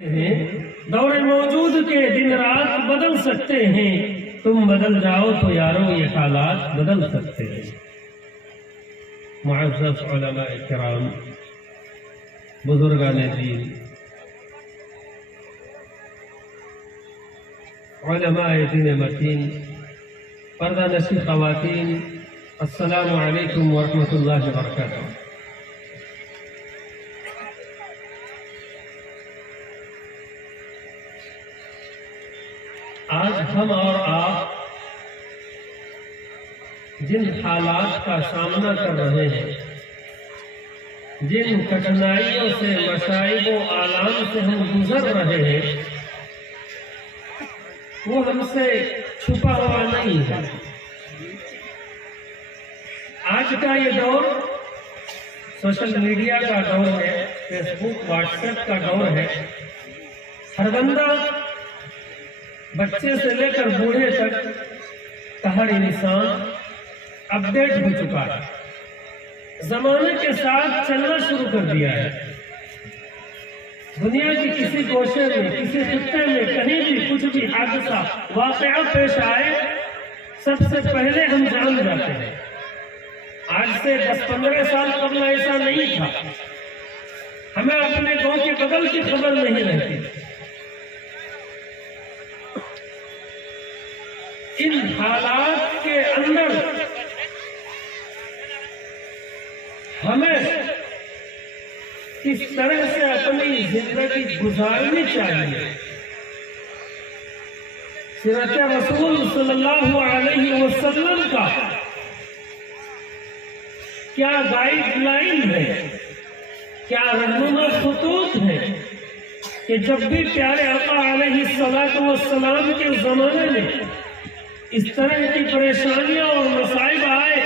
دور موجود کے دن رات بدل سکتے ہیں، تم بدل جاؤ تو یارو یہ حالات بدل سکتے ہیں۔ معزز علماء کرام، بزرگان دین، علماء دین متین، پردہ نشی خواتین، السلام علیکم ورحمۃ اللہ وبرکاتہ۔ آج ہم اور آپ جن حالات کا سامنا کر رہے ہیں، جن کٹھنائیوں سے، مصائب و آلام سے ہم گزر رہے ہیں، وہ ہم سے چھپا ہوا نہیں ہے۔ آج کا یہ دور سوشل میڈیا کا دور ہے، فیس بک، واٹس ایپ کا دور ہے۔ ہر بندہ، بچے سے لے کر بوڑھے تک ہر انسان اپڈیٹ ہو چکا ہے، زمانے کے ساتھ چلنا شروع کر دیا ہے۔ دنیا کی کسی گوشے میں، کسی خطے میں، کہیں بھی کچھ بھی حادثہ، واقعہ پیش آئے، سب سے پہلے ہم جان جاتے ہیں۔ آج سے 10-15 سال قبل ایسا نہیں تھا، ہمیں اپنے گاؤں کے بغل کی خبر نہیں رہتی۔ ان حالات کے اندر ہمیں کس طرح سے اپنی زندگی گزارنی چاہیے، سیرت رسول صلی اللہ علیہ وسلم کا کیا گائیڈ لائن ہے، کیا رہنما خطوط ہے کہ جب بھی پیارے آقا علیہ السلام کے زمانے میں اس طرح کی پریشانیاں اور مصائب آئے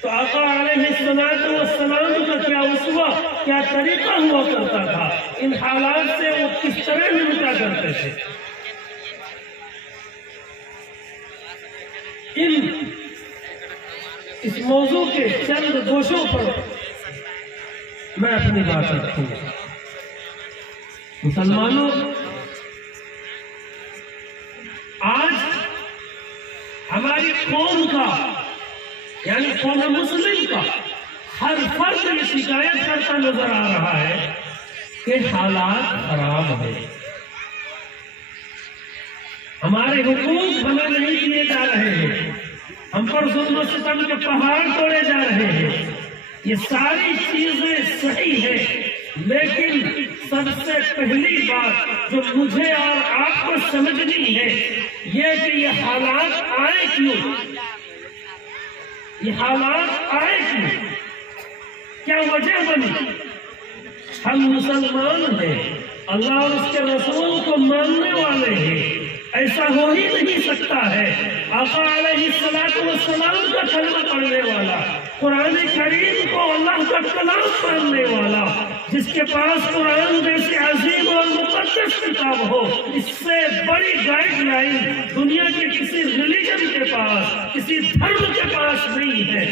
تو آقا علیہ السلام کا کیا اسوہ، کیا طریقہ ہوا کرتا تھا، ان حالات سے وہ کس طرح نمٹا کرتے تھے۔ اس موضوع کے چند گوشوں پر میں اپنی بات رکھوں گا۔ مسلمانوں، آج ہماری قوم کا، یعنی قوم مسلم کا ہر فرد یہ شکایت کرتا نظر آ رہا ہے کہ حالات خراب ہیں، ہمارے حقوق ہمیں نہیں دیے جا رہے ہیں، ہم پر ظلم و ستم کے پہاڑ توڑے جا رہے ہیں۔ یہ ساری چیزیں صحیح ہیں، لیکن سب سے پہلی بات جو مجھے اور آپ کو سمجھنی ہے یہ کہ یہ حالات آئے کیوں، یہ حالات آئے کیوں، کیا وجہ بنی۔ ہم مسلمان ہیں، اللہ اور اس کے رسول کو ماننے والے ہیں، ایسا ہو ہی نہیں سکتا ہے آقا علیہ السلام کا کلمہ پڑھنے والا، قرآن کریم کو اللہ کا کلام ماننے والا، جس کے پاس قرآن جیسی عظیم اور مقدس کتاب ہو، اس سے بڑی گائیڈ لائن دنیا کے کسی ریلیجن کے پاس، کسی دھرم کے پاس نہیں ہے۔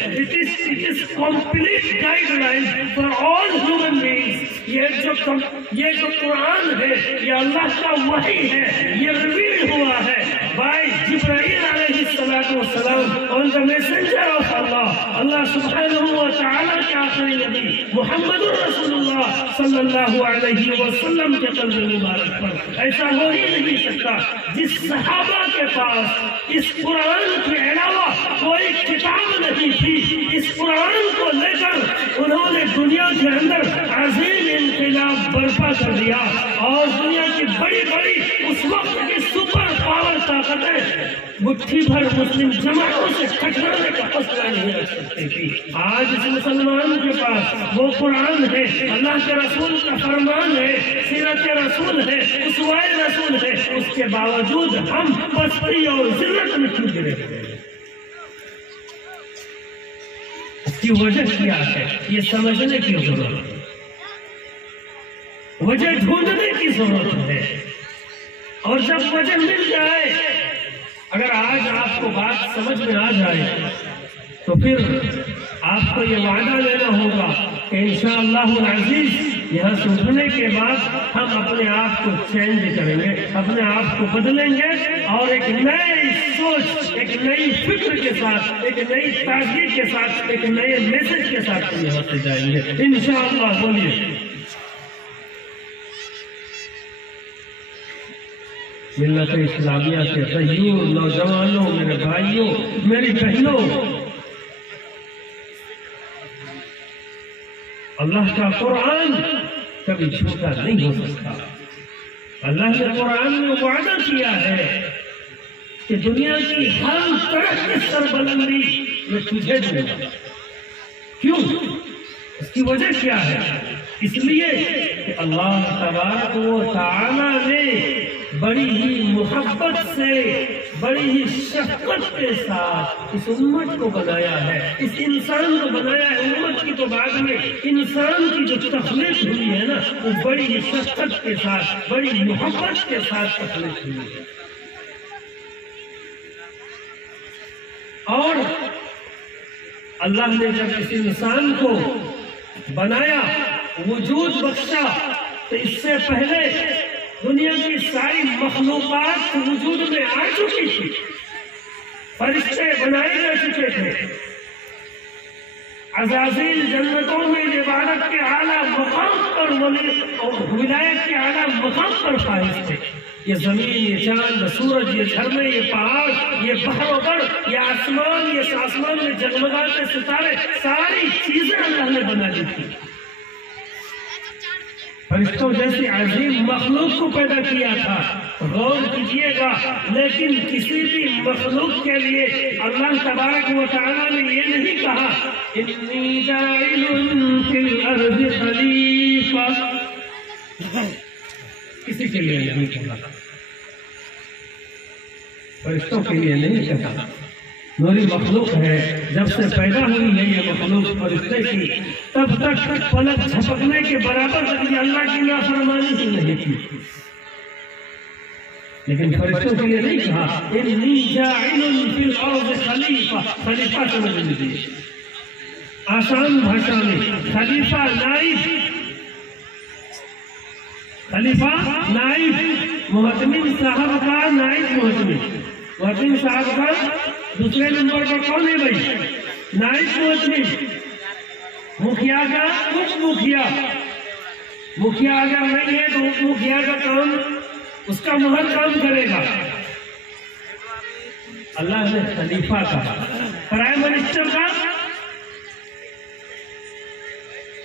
It is complete guideline for all human beings۔ یہ جو قرآن ہے، یہ اللہ کا وحی ہے، یہ ریویل ہوا ہے by جبرائیل علیہ السلام on the messenger of Allah۔ اللہ سبحانہ و تعالیٰ کے آخری نبی محمد رسول اللہ صلی اللہ علیہ وسلم کے قلب مبارک پر ایسا ہو ہی نہیں سکتا۔ جس صحابہ کے پاس اس قرآن کے علاوہ کوئی کتاب نہیں تھی، اس قرآن کو لے کر انہوں نے دنیا کے اندر عظیم انقلاب برپا کر دیا، اور دنیا کی بڑی بڑی اس وقت کی سپر پاور طاقتیں مٹھی بھر مسلم جماعتوں سے ٹکرانے کا فیصلہ نہیں رکھ سکتی تھی۔ آج اس مسلمان کے پاس وہ قرآن ہے، اللہ کے رسول کا فرمان ہے، سیرت رسول ہے، اسوہ رسول ہے، اس کے باوجود ہم پستی اور ذلت میں کیوں گرے ہوئے ہیں؟ اس کی وجہ کیا ہے، یہ سمجھنے کی ضرورت ہے، وجہ ڈھونڈنے کی ضرورت ہے۔ اور جب وجہ مل جائے، اگر آج آپ کو بات سمجھ میں آ جائے تو پھر آپ کو یہ وعدہ لینا ہوگا کہ انشاءاللہ العزیز یہاں سے اٹھنے کے بعد ہم اپنے آپ کو چینج کریں گے، اپنے آپ کو بدلیں گے اور ایک نئی سوچ، ایک نئی فکر کے ساتھ، ایک نئی تازگی کے ساتھ، ایک نئے میسج کے ساتھ ہم یہاں سے جائیں گے انشاءاللہ۔ بولیے ملت اسلامیہ کے غیور نوجوانوں، میرے بھائیوں، میری بہنوں، اللہ کا قرآن کبھی جھوٹا نہیں ہو سکتا۔ اللہ نے قرآن میں وعدہ کیا ہے کہ دنیا کی ہر طرح کی سربلندی میں تجھے دوں گا۔ کیوں؟ اس کی وجہ کیا ہے؟ اس لیے کہ اللہ تبارک و تعالی نے بڑی ہی محبت سے، بڑی ہی شفقت کے ساتھ اس امت کو بنایا ہے، اس انسان کو بنایا ہے۔ امت کی تو بعد میں، انسان کی جو تخلیق ہوئی ہے نا، وہ بڑی ہی شفقت کے ساتھ، بڑی محبت کے ساتھ تخلیق ہوئی ہے۔ اور اللہ نے جب اس انسان کو بنایا، وجود بخشا، تو اس سے پہلے دنیا کی ساری مخلوقات وجود میں آ چکی تھی، فرشتے بنائے جا چکے تھے، عزازیل جنتوں میں عبادت کے اعلیٰ مقام پر اور ولایت کے اعلیٰ مقام پر فائز تھے۔ یہ زمین، یہ چاند، سورج، یہ جھرنے، یہ پہاڑ، یہ بحر و بر، یہ آسمان، یہ آسمان میں جگمگاتے ستارے، ساری چیزیں اللہ نے بنا دی تھی۔ فرشتوں جیسی عظیم مخلوق کو پیدا کیا تھا۔ غور کیجئے گا، لیکن کسی بھی مخلوق کے لیے اللہ تبارک و تعالی نے یہ نہیں کہا انی جاعل فی الارض خلیفہ، کسی کے لیے نہیں کہا، فرشتوں کے لیے نہیں کہا۔ نوری مخلوق ہے، جب سے پیدا ہوئی ہے یہ مخلوق فرشتے کی، تب تک پلک جھپکنے کے برابر کبھی اللہ کی نافرمانی ہی نہیں کی، لیکن فرشتوں کے لیے نہیں کہا انی جاعل فی الارض خلیفہ۔ خلیفہ سمجھ لیجیے، آسان بھاشا میں خلیفہ نائب، خلیفہ نائب، محتمم صاحب کا نائب محتمم، محتمم صاحب کا دوسرے نمبر پر کون ہے بھائی؟ نائب محتمم، مکھیا کا اپ مکھیا، مکھیا اگر نہیں ہے تو اپ مکھیا کا کام، اس کا مہر کام کرے گا۔ اللہ نے خلیفہ کہا، پرائم منسٹر کا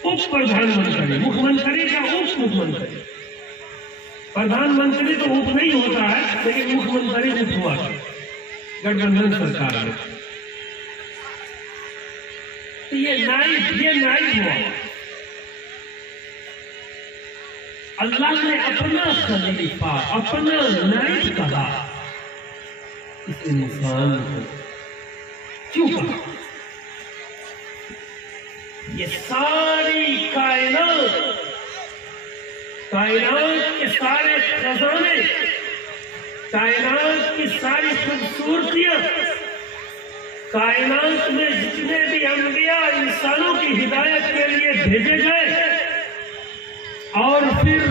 اپ پردھان منتری، مکھ منتری کا اپ مکھ منتری، پردھان منتری تو اپ نہیں ہوتا ہے، لیکن مکھ منتری اپ ہوا گٹھبندھن سرکار میں۔ تو یہ نائب ہوا۔ اللہ نے اپنا خلیفہ، اپنا نائب کہا اس انسان کو۔ کیوں کہا؟ یہ ساری کائنات کے سارے خزانے، کائنات کی ساری خوبصورتیاں، کائنات میں جتنے بھی انبیاء انسانوں کی ہدایت کے لیے بھیجے گئے، اور پھر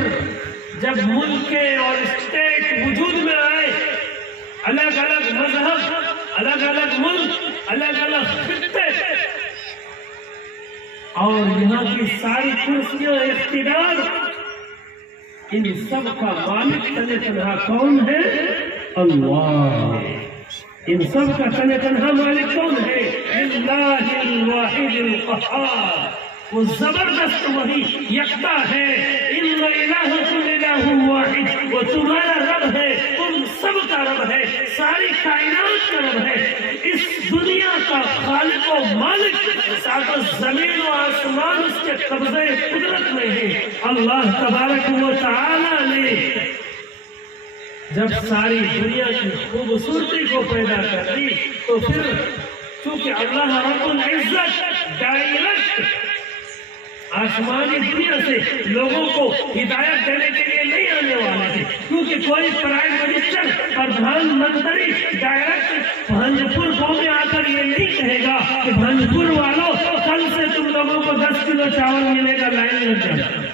جب ملک اور اسٹیٹ وجود میں آئے، الگ الگ مذہب، الگ الگ ملک، الگ الگ خطے، اور یہاں کی ساری کرسیاں، اقتدار، ان سب کا مالک تنہا تنہا کون ہے؟ اللہ ہے۔ ان سب کا تنہا تنہا مالک کون ہے؟ اللہ الواحد القہار، وہ زبردست وہی یکتا ہے۔ ان الہکم الہ واحد، وہ تمہارا رب ہے، تم سب کا رب ہے، ساری کائنات کا رب ہے، اس دنیا کا خالق و مالک، ساتھ زمین و آسمان اس کے قبضے قدرت میں ہے۔ اللہ تبارک و تعالی نے جب ساری دنیا کی خوبصورتی کو پیدا کر دی، تو پھر چونکہ اللہ رب العزت ڈائریکٹ آسمانی دنیا سے لوگوں کو ہدایت دینے کے لیے نہیں آنے والے تھے، کیونکہ کوئی prime minister, Pradhan Mantri direct بھنجپور گاؤں میں آ کر یہ نہیں کہے گا کہ بھنجپور والوں کل سے تم لوگوں کو 10 کلو چاول ملے گا، لائن لگ جائے۔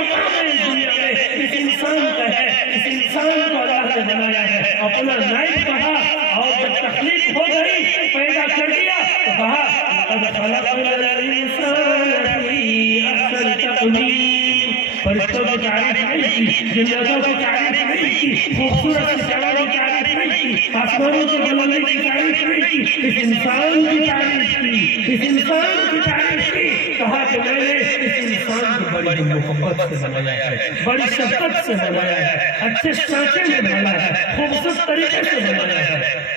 مقام ہے اس دنیا میں اس انسان کا ہے، اس انسان کو اللہ نے بنایا ہے، اپنا نائب کہا، اور جب تخلیق ہو گئی پیدا کر دیا تو کہا لقد خلقنا الانسان فی احسن تقویم۔ فرشتوں کی تعریف نہیں کی، جنتوں کی تعریف نہیں کی، خوبصورت سیاروں کی تعریف نہیں کی، آسمانوں کی بلندی کی تعریف نہیں کی، اس انسان کی تعریف کی، اس انسان کی تعریف کی۔ کہا کہ میں نے اس انسان کو بڑی محبت سے بنایا ہے، بڑی شفقت سے بنایا ہے، اچھے سانچے میں بنایا ہے، خوبصورت طریقے سے بنایا ہے۔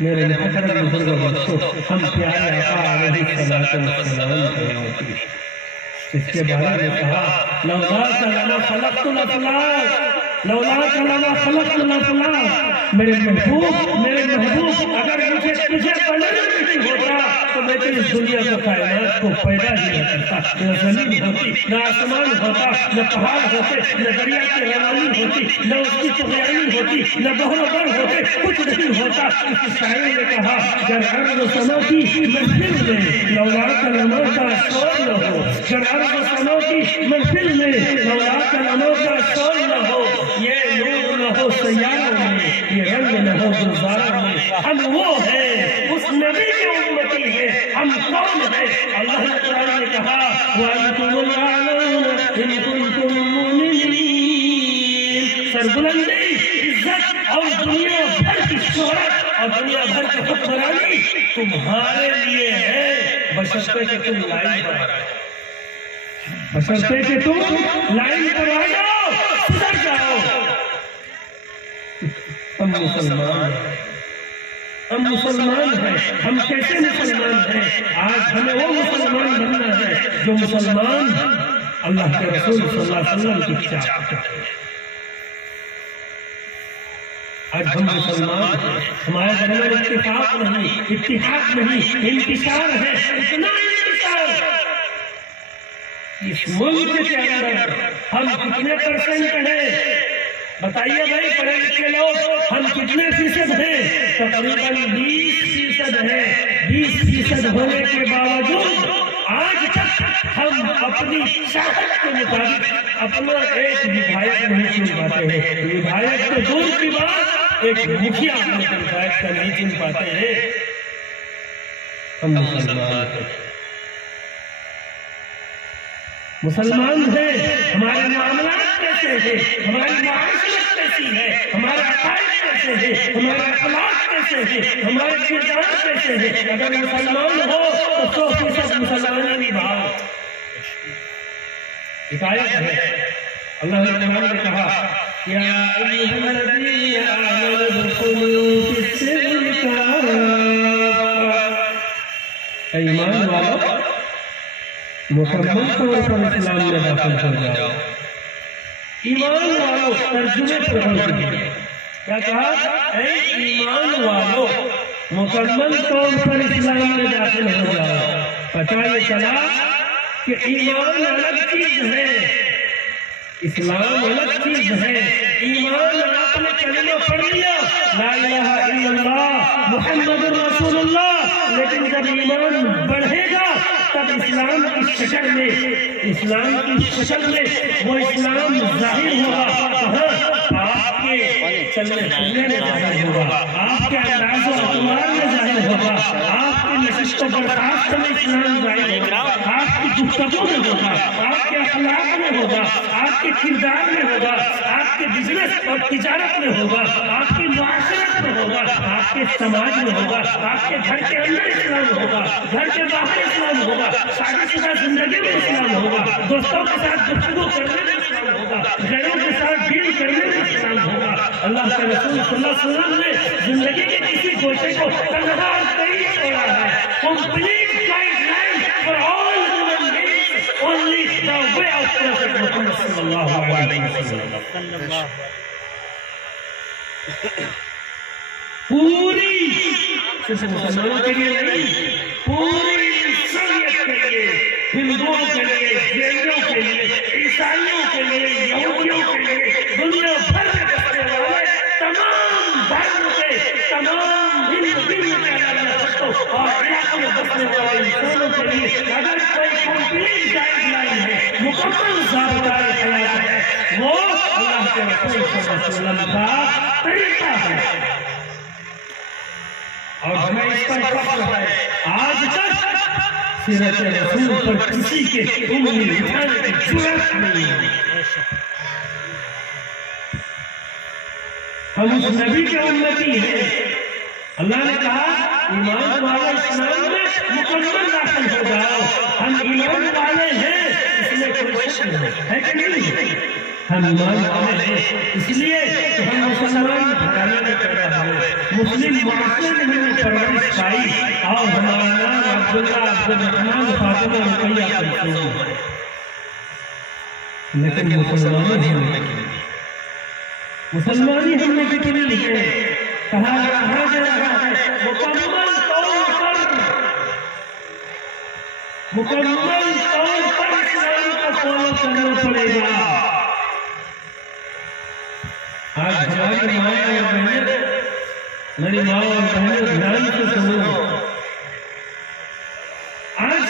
میرے محترم بزرگوں بچوں، ہم پیارے آقا علیہ السلام اس کے بارے میں کہا لولاک لما خلقت الافلاک، لولاک لما خلقت الافلاک۔ میرے محبوب اگر مجھے تجھے بنانا نہیں ہوتا تو میں تو اس دنیا کو کائنات کو پیدا ہی نہ کرتا، نہ زمین ہوتی، نہ آسمان ہوتا، نہ پہاڑ ہوتے، نہ دریا کی روانی ہوتی، نہ اس کی طغیانی ہوتی، نہ بحر و بر ہوتے، کچھ نہیں ہوتا۔ اس شاعر نے کہا گر ارض و سما کی محفل میں لولاک لما کا شور نہ ہو، گر ارض و سما کی محفل میں لولاک لما کا شور نہ ہو، یہ نور نہ ہو سیاروں میں، یہ رنگ نہ ہو گلزاروں میں۔ ہم وہ ہیں، اس نبی کے امتی ہیں، ہم کون ہیں؟ اللہ نے قرآن میں کہا وَأَنْتُمُ الْأَعْلَوْنَ إِن كُنتُم مُّؤْمِنِينَ۔ سربلندی، عزت اور دنیا بھر کی شہرت اور دنیا بھر کی حکمرانی تمہارے لیے ہے، بشرطے کہ تم لائن پر آ جاؤ، بشرطے کہ تم لائن پر آ جاؤ، سدھر جاؤ۔ ہم مسلمان ہیں، ہم مسلمان ہیں، ہم کیسے مسلمان ہیں؟ آج ہمیں وہ مسلمان بننا ہے جو مسلمان اللہ کے رسول صلی اللہ علیہ وسلم کی چاہت ہے۔ آج ہم مسلمان ہیں، ہمارے درمیان اتفاق نہیں، اتحاد نہیں، انتشار ہے، اتنا انتشار۔ اس ملک کے اندر ہم کتنے پرسنٹ ہیں؟ بتائیے بھائی پڑھے لکھے لوگ، ہم کتنے فیصد ہیں؟ تقریباً 20% ہیں۔ 20% ہونے کے باوجود آج تک ہم اپنی چاہت کے مطابق اپنا ایک ودھایک نہیں چن پاتے ہیں۔ ودھایک تو دور کی بات، ایک مکھیا اپنے پنچایت کا نہیں چن پاتے ہیں۔ ہم مسلمان ہیں، مسلمان ہیں، ہمارے معاملات کیسے ہیں، ہماری معاشرت کیسی ہے، ہمارے عقائد کیسے ہیں، ہمارے اخلاق کیسے ہیں، ہمارے کردار کیسے ہیں۔ اگر مسلمان ہو تو 100% مسلمانی نبھاؤ۔ حکایت ہے، اللہ نے قرآن میں کہا یا ایھا الذین آمنوا ادخلوا فی السلم کافۃ۔ ایمان والو مکمل طور پر اسلام میں داخل ہو جاؤ۔ ایمان والو ترجمے پر غور کیجیے، کیا کہا؟ اے ایمان والو مکمل طور پر اسلام میں داخل ہو جاؤ۔ پتہ یہ چلا کہ ایمان الگ چیز ہے، اسلام الگ چیز ہے۔ ایمان آپ نے کلمہ پڑھ لیا لا الہ الا اللہ محمد رسول اللہ، لیکن جب ایمان بڑھے گا تب اسلام کی شکل میں وہ اسلام ظاہر ہوگا۔ آپ کے چلنے پھرنے میں ظاہر ہوگا، آپ کے انداز و اطوار میں ظاہر ہوگا، آپ کی نشست و برخاست میں اسلام ظاہر ہوگا، آپ کی گفتگو میں ہوگا، آپ کے اخلاق میں ہوگا، آپ کے کردار میں ہوگا، آپ کے بزنس اور تجارت میں ہوگا، آپ کی معاشرت میں ہوگا، آپ کے سماج میں ہوگا، آپ کے گھر کے اندر اسلام ہوگا، گھر کے باہر اسلام ہوگا، شادی شدہ زندگی میں اسلام ہوگا، دوستوں کے ساتھ گفتگو کرنے میں اسلام ہوگا، غیروں کے ساتھ ڈیل کرنے میں اسلام ہوگا۔ اللہ کے رسول صلی اللہ علیہ وسلم نے زندگی کے کسی گوشے کو تنہا نہیں چھوڑا ہے۔ Complete guideline for all human beings, only the way of prophet Muhammad صلی اللہ علیہ وسلم۔ پوری صرف مسلمانوں کے لیے نہیں، پوری انسانیت کے لیے، ہندوؤں کے لیے، جینوں کے لیے، عیسائیوں کے لیے، یہودیوں کے لیے، دنیا بھر میں بسنے والے تمام دھرموں کے، تمام ہند کے اور علاقوں میں بسنے والے انسانوں کے لیے اگر کوئی کمپلیٹ گائیڈ لائن ہے ٹوٹل ضابطۂ حیات ہے، وہ اللہ کے رسول صلی اللہ علیہ وسلم کا طریقہ ہے، اور ہمیں اس پر فخر ہے۔ آج تک سیرت رسول پر کسی کے انگلی اٹھانے کی جرأت نہیں ہے۔ ہم اس نبی کے امتی ہیں، اللہ نے کہا ایمان والے اسلام میں مکمل داخل ہو جاؤ، ہم ایمان والے ہیں، اس میں کوئی شک نہیں ہے کہ نہیں؟ ہم ایمان والے ہیں اس لیے کہ ہم مسلمان گھرانے میں پیدا ہوئے، مسلم معاشرے میں ہم نے پرورش پائی، اور ہمارا نام عبداللہ، عبدالرحمن، فاطمہ، رقیہ کلثوم ہے، لیکن مسلمانی ہم نے کتنی لکھے، کہا جا رہا ہے مکمل طور پر اسلام کا فالو کرنا پڑے گا۔ آج ہماری ماں اور بہنیں، میری ماں اور بہنیں دھیان سے سنو، آج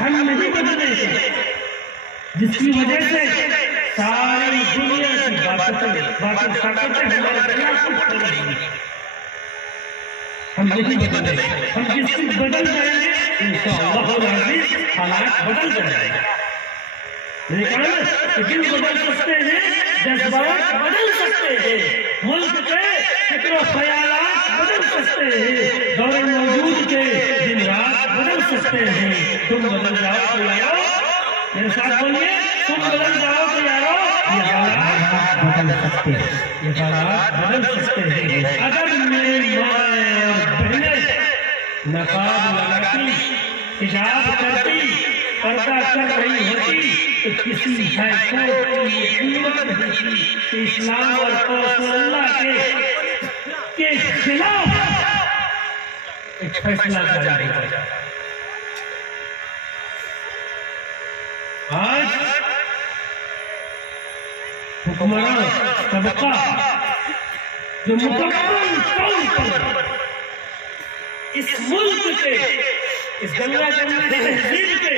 ہم نہیں بدلے گے، جس کی وجہ سے ساری دنیا کی باقی طاقتیں ہمارے خلاف کچھ کر رہی ہیں۔ ہم نہیں بدلیں گے، ہم جس دن بدل جائیں گے انشاءاللہ العزیز حالات بدل جائیں گے۔ میں نے کہا کہ دل بدل سکتے ہیں، جذبات بدل سکتے ہیں، ملک کے فکر و خیالات بدل سکتے ہیں، دور موجود کے دن رات بدل سکتے ہیں۔ تم بدل جاؤ تو یارو، میرے ساتھ بولیے، تم بدل جاؤ تو یارو، یہ حالات بدل سکتے ہیں، یہ حالات بدل سکتے ہیں۔ اگر میری ماں اور بہنیں نقاب لگاتی، حجاب کرتی، پردہ کر رہی ہوتی، تو کسی ہائی کورٹ کی یہ قیمت نہیں تھی کہ اسلام اور رسول اللہ کے خلاف ایک فیصلہ جاری ہو جائے۔ آج حکمران طبقہ جو مکمل طور پر اس ملک کے، اس گنگا جمنی تہذیب کے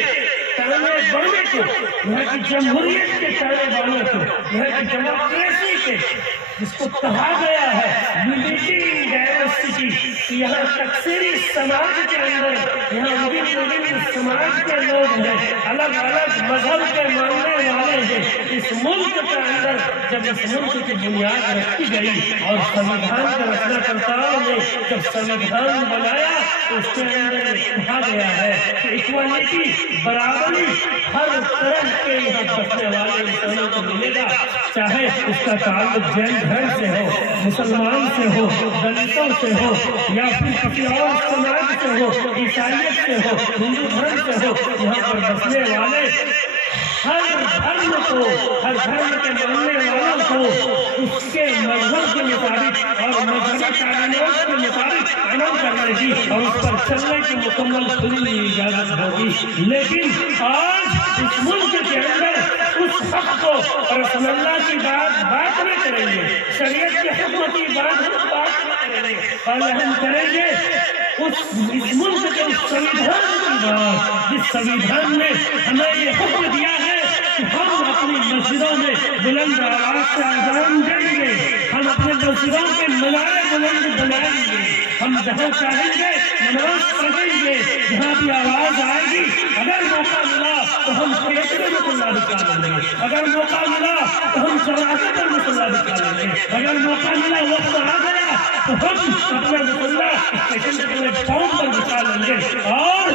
تانے بانے کو، یہاں کی جمہوریت کے تانے بانے کو، یہاں کی ڈیموکریسی کے، جس کو کہا گیا ہے یونٹی ڈائیورسٹی، یہاں تکثیری سماج کے اندر، یہاں مدن سماج کے لوگ ہیں، الگ الگ مذہب کے ماننے والے ہیں۔ اس ملک کے اندر جب اس ملک کی بنیاد رکھی گئی اور سنویدھان کا رچنا کرتاؤں نے جب سنویدھان بنایا تو اس کے اندر کہا گیا ہے کہ ایکوالٹی، برابری ہر طرح کے یہاں بسنے والے انسانوں کو ملے گا، چاہے اس کا تعلق جین دھرم سے ہو، مسلمان سے ہو، دلتوں سے ہو، یا پھر کسی اور سماج سے ہو، عیسائیت سے ہو، ہندو دھرم سے ہو، یہاں پر بسنے والے ہر دھرم کو، ہر دھرم کے ماننے والوں کو اس کے مذہب کے مطابق اور مذہبی تعلیمات کے مطابق عمل کرنے کی اور اس پر چلنے کی مکمل کھلی اجازت ہوگی۔ لیکن آج اس ملک کے اندر اس حق کو رسول اللہ کی بات نہ کریں گے، شریعت کے حکم کی بات نہ کریں گے، اور ہم کریں گے اس ملک کے اس سنویدھان کی بات، جس سنویدھان نے ہمیں یہ حکم دیا ہے کہ ہم اپنی مسجدوں میں بلند آواز سے اذان دیں گے، ہم اپنے مسجدوں کے منارے بلند بنائیں گے، ہم جہاں چاہیں گے نماز پڑھیں گے، جہاں بھی آواز آئے گی، اگر موقع ملا تو ہم کیسرے میں مصلی نکالیں گے، اگر موقع ملا تو ہم چوراہے پر مصلی نکالیں گے، اگر موقع ملا وقت آ گیا تو ہم اپنا مصلی اسٹیشن پلیٹ فارم پر نکالیں گے۔ اور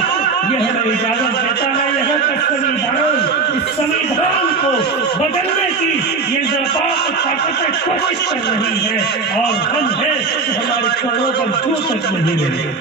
یہ ہمیں اجازت دیتا ہے یہاں کا سنویدھان، اس سنویدھان کو بدلنے کی یہ ناپاک طاقتیں کوشش کر رہی ہیں، اور ہم ہیں کہ ہمارے کانوں پر چھو تک نہیں ملے۔